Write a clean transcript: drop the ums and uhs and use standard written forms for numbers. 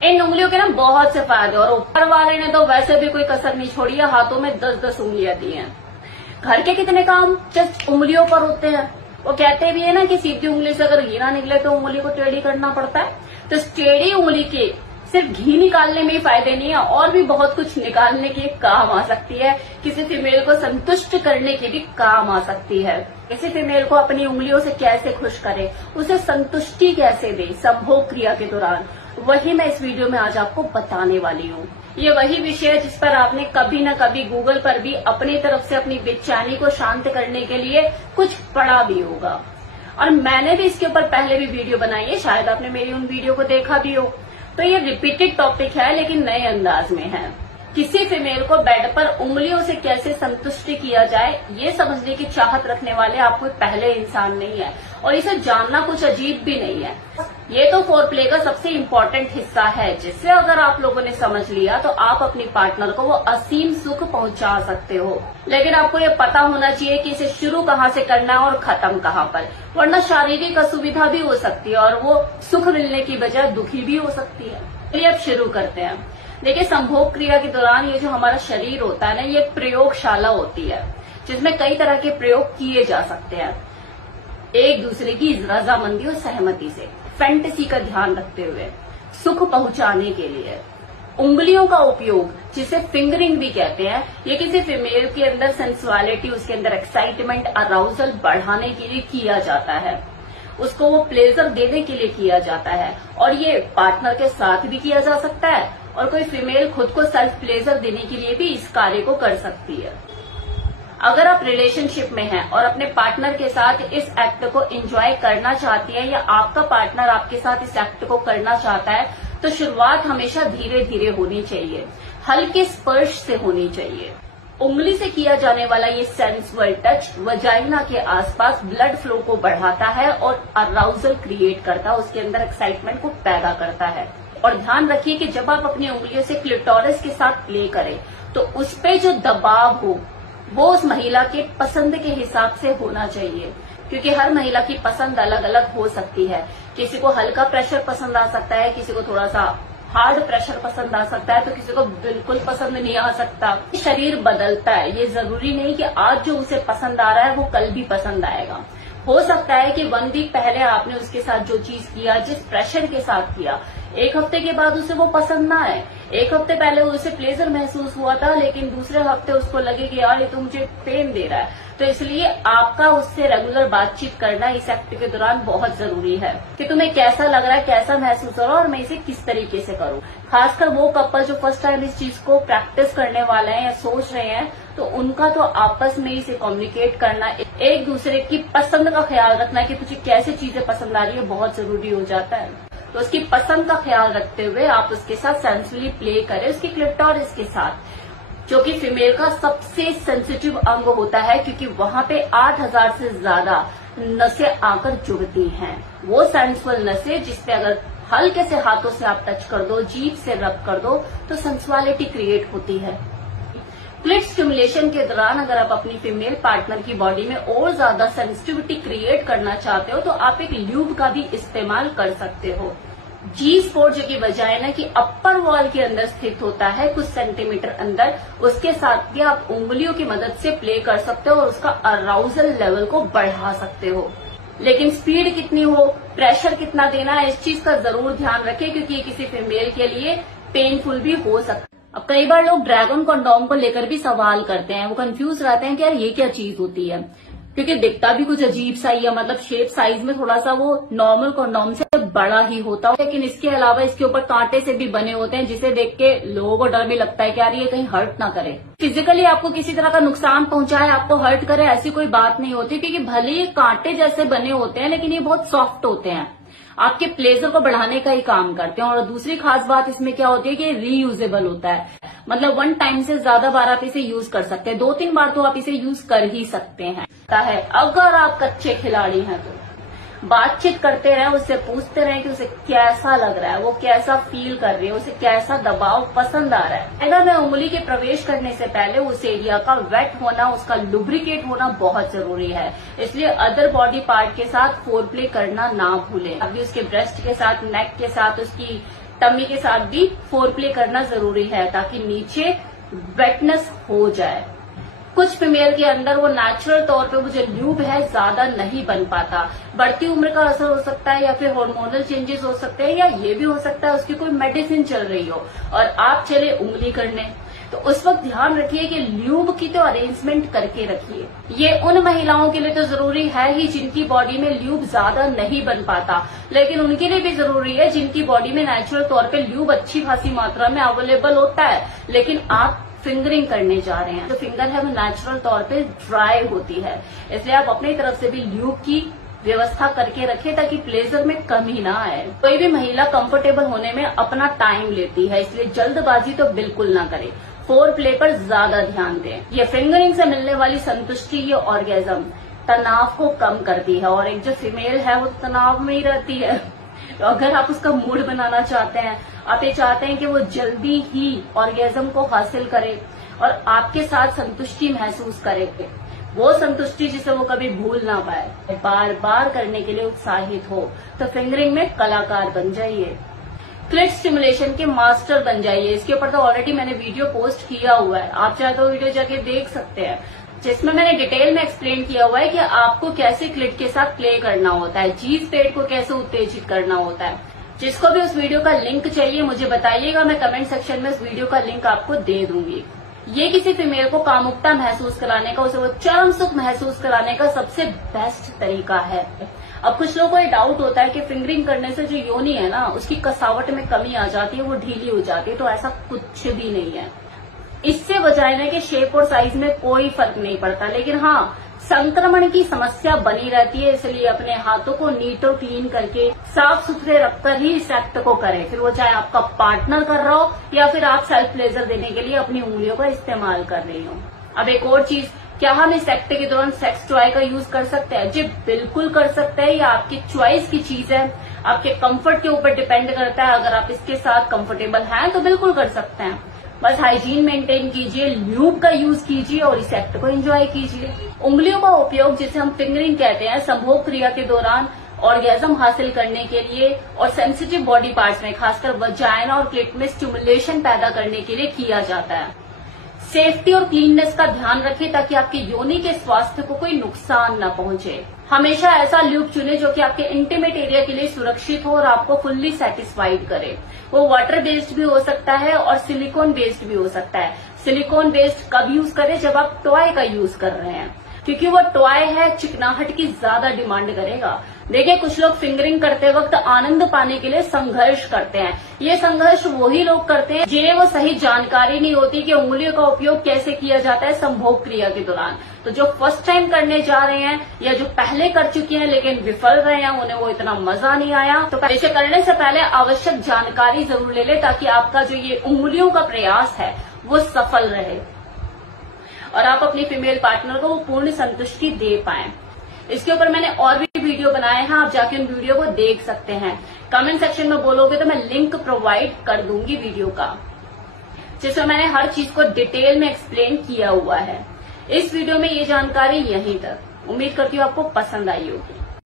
इन उंगलियों के ना बहुत से फायदे और ऊपर वाले ने तो वैसे भी कोई कसर नहीं छोड़ी है, हाथों में 10-10 उंगलियां दी हैं। घर के कितने काम जस्ट उंगलियों पर होते हैं। वो कहते भी है ना कि सीधी उंगली से अगर घी ना निकले तो उंगली को टेढ़ी करना पड़ता है। तो टेढ़ी उंगली के सिर्फ घी निकालने में ही फायदे नहीं है, और भी बहुत कुछ निकालने के काम आ सकती है। किसी फीमेल को संतुष्ट करने के भी काम आ सकती है। किसी फीमेल को अपनी उंगलियों से कैसे खुश करे, उसे संतुष्टि कैसे दे संभोग क्रिया के दौरान, वही मैं इस वीडियो में आज आपको बताने वाली हूँ। ये वही विषय है जिस पर आपने कभी न कभी गूगल पर भी अपनी तरफ से अपनी बेचैनी को शांत करने के लिए कुछ पढ़ा भी होगा, और मैंने भी इसके ऊपर पहले भी वीडियो बनाई है, शायद आपने मेरी उन वीडियो को देखा भी हो। तो ये रिपीटेड टॉपिक है लेकिन नए अंदाज में है। किसी फीमेल को बेड पर उंगलियों से कैसे संतुष्ट किया जाए, ये समझने की चाहत रखने वाले आप कोई पहले इंसान नहीं है, और इसे जानना कुछ अजीब भी नहीं है। ये तो फोरप्ले का सबसे इम्पोर्टेंट हिस्सा है, जिससे अगर आप लोगों ने समझ लिया तो आप अपनी पार्टनर को वो असीम सुख पहुंचा सकते हो। लेकिन आपको ये पता होना चाहिए कि इसे शुरू कहाँ से करना है और खत्म कहाँ पर, वरना शारीरिक असुविधा भी हो सकती है और वो सुख मिलने की बजाय दुखी भी हो सकती है। चलिए अब शुरू करते हैं। देखिए, संभोग क्रिया के दौरान ये जो हमारा शरीर होता है ना, ये एक प्रयोगशाला होती है जिसमें कई तरह के प्रयोग किए जा सकते हैं, एक दूसरे की रजामंदी और सहमति से, फैंटेसी का ध्यान रखते हुए, सुख पहुंचाने के लिए। उंगलियों का उपयोग, जिसे फिंगरिंग भी कहते हैं, ये किसी फीमेल के अंदर सेंसुअलिटी, उसके अंदर एक्साइटमेंट, अराउजल बढ़ाने के लिए किया जाता है, उसको वो प्लेजर देने के लिए किया जाता है। और ये पार्टनर के साथ भी किया जा सकता है, और कोई फीमेल खुद को सेल्फ प्लेजर देने के लिए भी इस कार्य को कर सकती है। अगर आप रिलेशनशिप में हैं और अपने पार्टनर के साथ इस एक्ट को एंजॉय करना चाहती है, या आपका पार्टनर आपके साथ इस एक्ट को करना चाहता है, तो शुरुआत हमेशा धीरे धीरे होनी चाहिए, हल्के स्पर्श से होनी चाहिए। उंगली से किया जाने वाला ये सेंसुअल टच वजाइना के आसपास ब्लड फ्लो को बढ़ाता है और अराउजल क्रिएट करता है, उसके अंदर एक्साइटमेंट को पैदा करता है। और ध्यान रखिए कि जब आप अपनी उंगलियों से क्लिटोरिस के साथ प्ले करें तो उस पे जो दबाव हो वो उस महिला के पसंद के हिसाब से होना चाहिए, क्योंकि हर महिला की पसंद अलग अलग हो सकती है। किसी को हल्का प्रेशर पसंद आ सकता है, किसी को थोड़ा सा हार्ड प्रेशर पसंद आ सकता है, तो किसी को बिल्कुल पसंद नहीं आ सकता। शरीर बदलता है, ये जरूरी नहीं कि आज जो उसे पसंद आ रहा है वो कल भी पसंद आएगा। हो सकता है कि 1 वीक पहले आपने उसके साथ जो चीज किया, जिस प्रेशर के साथ किया, 1 हफ्ते के बाद उसे वो पसंद ना आए। 1 हफ्ते पहले उसे प्लेजर महसूस हुआ था, लेकिन दूसरे हफ्ते उसको लगे कि यार ये तो मुझे पेन दे रहा है। तो इसलिए आपका उससे रेगुलर बातचीत करना इस एक्ट के दौरान बहुत जरूरी है कि तुम्हें कैसा लग रहा है, कैसा महसूस हो रहा है, और मैं इसे किस तरीके से करूं। खासकर वो कपल जो फर्स्ट टाइम इस चीज को प्रैक्टिस करने वाले हैं या सोच रहे हैं, तो उनका तो आपस में ही से कम्युनिकेट करना, एक दूसरे की पसंद का ख्याल रखना कि तुझे कैसी चीजें पसंद आ रही है, बहुत जरूरी हो जाता है। तो उसकी पसंद का ख्याल रखते हुए आप उसके साथ सेंसुअली प्ले करें, उसकी क्लिटोरिस के साथ, जो कि फीमेल का सबसे सेंसिटिव अंग होता है, क्योंकि वहां पे 8000 से ज्यादा नसें आकर जुड़ती हैं। वो सेंसुअल नसें जिसपे अगर हल्के से हाथों से आप टच कर दो, जीभ से रब कर दो, तो सेंसुअलिटी क्रिएट होती है। क्लिट स्टिमुलेशन के दौरान अगर आप अपनी फीमेल पार्टनर की बॉडी में और ज्यादा सेंसिटिविटी क्रिएट करना चाहते हो, तो आप एक ल्यूब का भी इस्तेमाल कर सकते हो। जी स्पॉट जो कि वजाइना की अपर वॉल के अंदर स्थित होता है, कुछ सेंटीमीटर अंदर, उसके साथ भी आप उंगलियों की मदद से प्ले कर सकते हो और उसका अराउजल लेवल को बढ़ा सकते हो। लेकिन स्पीड कितनी हो, प्रेशर कितना देना है, इस चीज का जरूर ध्यान रखें, क्योंकि ये किसी फीमेल के लिए पेनफुल भी हो सकता है। अब कई बार लोग ड्रैगन कंडोम को लेकर भी सवाल करते हैं, वो कंफ्यूज रहते हैं कि यार ये क्या चीज होती है, क्योंकि दिखता भी कुछ अजीब सा ही है, मतलब शेप साइज में थोड़ा सा वो नॉर्मल कंडोम से बड़ा ही होता है। लेकिन इसके अलावा इसके ऊपर कांटे से भी बने होते हैं, जिसे देख के लोगों को डर भी लगता है कि यार ये कहीं हर्ट ना करे, फिजिकली आपको किसी तरह का नुकसान पहुंचाए, आपको हर्ट करे, ऐसी कोई बात नहीं होती। क्योंकि भले ये कांटे जैसे बने होते हैं, लेकिन ये बहुत सॉफ्ट होते हैं, आपके प्लेजर को बढ़ाने का ही काम करते हैं। और दूसरी खास बात इसमें क्या होती है कि रीयूजेबल होता है, मतलब 1 टाइम से ज्यादा बार आप इसे यूज कर सकते हैं, 2-3 बार तो आप इसे यूज कर ही सकते हैं। अगर आप कच्चे खिलाड़ी हैं तो बातचीत करते रहें, उससे पूछते रहें कि उसे कैसा लग रहा है, वो कैसा फील कर रही है, उसे कैसा दबाव पसंद आ रहा है। अगर मैं उंगली के प्रवेश करने से पहले उस एरिया का वेट होना, उसका लुब्रिकेट होना बहुत जरूरी है। इसलिए अदर बॉडी पार्ट के साथ फोरप्ले करना ना भूलें। अभी उसके ब्रेस्ट के साथ, नेक के साथ, उसकी टमी के साथ भी फोर प्ले करना जरूरी है ताकि नीचे वेटनेस हो जाए। कुछ फीमेल के अंदर वो नेचुरल तौर पे वो जो ल्यूब है ज्यादा नहीं बन पाता, बढ़ती उम्र का असर हो सकता है या फिर हार्मोनल चेंजेस हो सकते हैं, या ये भी हो सकता है उसकी कोई मेडिसिन चल रही हो और आप चले उंगली करने। तो उस वक्त ध्यान रखिए कि ल्यूब की तो अरेंजमेंट करके रखिए। ये उन महिलाओं के लिए तो जरूरी है ही जिनकी बॉडी में ल्यूब ज्यादा नहीं बन पाता, लेकिन उनके लिए भी जरूरी है जिनकी बॉडी में नेचुरल तौर पे ल्यूब अच्छी खासी मात्रा में अवेलेबल होता है, लेकिन आप फिंगरिंग करने जा रहे हैं। जो फिंगर है वो नेचुरल तौर पे ड्राई होती है, इसलिए आप अपनी तरफ से भी ल्यूब की व्यवस्था करके रखें ताकि प्लेजर में कमी ना आए। कोई भी महिला कंफर्टेबल होने में अपना टाइम लेती है, इसलिए जल्दबाजी तो बिल्कुल ना करें। फोर प्ले पर ज्यादा ध्यान दें। ये फिंगरिंग से मिलने वाली संतुष्टि, ये ऑर्गेज्म तनाव को कम करती है और एक जो फीमेल है वो तनाव में ही रहती है। तो अगर आप उसका मूड बनाना चाहते हैं, आप ये चाहते हैं कि वो जल्दी ही ऑर्गेज्म को हासिल करे और आपके साथ संतुष्टि महसूस करे, वो संतुष्टि जिसे वो कभी भूल ना पाए, बार बार करने के लिए उत्साहित हो, तो फिंगरिंग में कलाकार बन जाइए। क्लिट स्टिमुलेशन के मास्टर बन जाइए। इसके ऊपर तो ऑलरेडी मैंने वीडियो पोस्ट किया हुआ है, आप चाहे तो वीडियो जाके देख सकते हैं, जिसमें मैंने डिटेल में एक्सप्लेन किया हुआ है कि आपको कैसे क्लिट के साथ प्ले करना होता है, जी स्पेट को कैसे उत्तेजित करना होता है। जिसको भी उस वीडियो का लिंक चाहिए मुझे बताइएगा, मैं कमेंट सेक्शन में उस वीडियो का लिंक आपको दे दूंगी। ये किसी फीमेल को कामुकता महसूस कराने का, उसे वो चरम सुख महसूस कराने का सबसे बेस्ट तरीका है। अब कुछ लोगों को ये डाउट होता है कि फिंगरिंग करने से जो योनि है ना उसकी कसावट में कमी आ जाती है, वो ढीली हो जाती है, तो ऐसा कुछ भी नहीं है। इससे वजाइना के शेप और साइज में कोई फर्क नहीं पड़ता, लेकिन हाँ संक्रमण की समस्या बनी रहती है, इसलिए अपने हाथों को नीट और क्लीन करके साफ सुथरे रखकर ही इस एक्ट को करें, फिर वो चाहे आपका पार्टनर कर रहा हो या फिर आप सेल्फ प्लेजर देने के लिए अपनी उंगलियों का इस्तेमाल कर रही हो। अब एक और चीज, क्या हम इस एक्ट के दौरान सेक्स टॉय का यूज कर सकते हैं? जी बिल्कुल कर सकते हैं, ये आपकी चॉइस की चीज है, आपके कंफर्ट के ऊपर डिपेंड करता है। अगर आप इसके साथ कंफर्टेबल हैं तो बिल्कुल कर सकते हैं, बस हाइजीन मेंटेन कीजिए, ल्यूब का यूज कीजिए और इस एक्ट को एंजॉय कीजिए। उंगलियों का उपयोग जिसे हम फिंगरिंग कहते हैं, संभोग क्रिया के दौरान ऑर्गेज्म हासिल करने के लिए और सेंसिटिव बॉडी पार्ट्स में खासकर वजाइना और क्लिट में स्टिमुलेशन पैदा करने के लिए किया जाता है। सेफ्टी और क्लीननेस का ध्यान रखें ताकि आपके योनि के स्वास्थ्य को कोई नुकसान न पहुंचे। हमेशा ऐसा ल्यूब चुने जो कि आपके इंटीमेट एरिया के लिए सुरक्षित हो और आपको फुल्ली सेटिस्फाइड करे। वो वाटर बेस्ड भी हो सकता है और सिलिकॉन बेस्ड भी हो सकता है। सिलिकॉन बेस्ड कब यूज करें? जब आप टॉय का यूज कर रहे हैं, क्योंकि वो टॉय है, चिकनाहट की ज्यादा डिमांड करेगा। देखिए कुछ लोग फिंगरिंग करते वक्त आनंद पाने के लिए संघर्ष करते हैं। ये संघर्ष वही लोग करते हैं जिन्हें वो सही जानकारी नहीं होती कि उंगलियों का उपयोग कैसे किया जाता है संभोग क्रिया के दौरान। तो जो फर्स्ट टाइम करने जा रहे हैं या जो पहले कर चुके हैं लेकिन विफल रहे हैं, उन्हें वो इतना मजा नहीं आया, तो इसे करने से पहले आवश्यक जानकारी जरूर ले ले ताकि आपका जो ये उंगलियों का प्रयास है वो सफल रहे और आप अपनी फीमेल पार्टनर को वो पूर्ण संतुष्टि दे पाएं। इसके ऊपर मैंने और भी वीडियो बनाए हैं, आप जाके उन वीडियो को देख सकते हैं। कमेंट सेक्शन में बोलोगे तो मैं लिंक प्रोवाइड कर दूंगी वीडियो का, जिसमें मैंने हर चीज को डिटेल में एक्सप्लेन किया हुआ है। इस वीडियो में ये जानकारी यहीं तक। उम्मीद करती हूँ आपको पसंद आई होगी।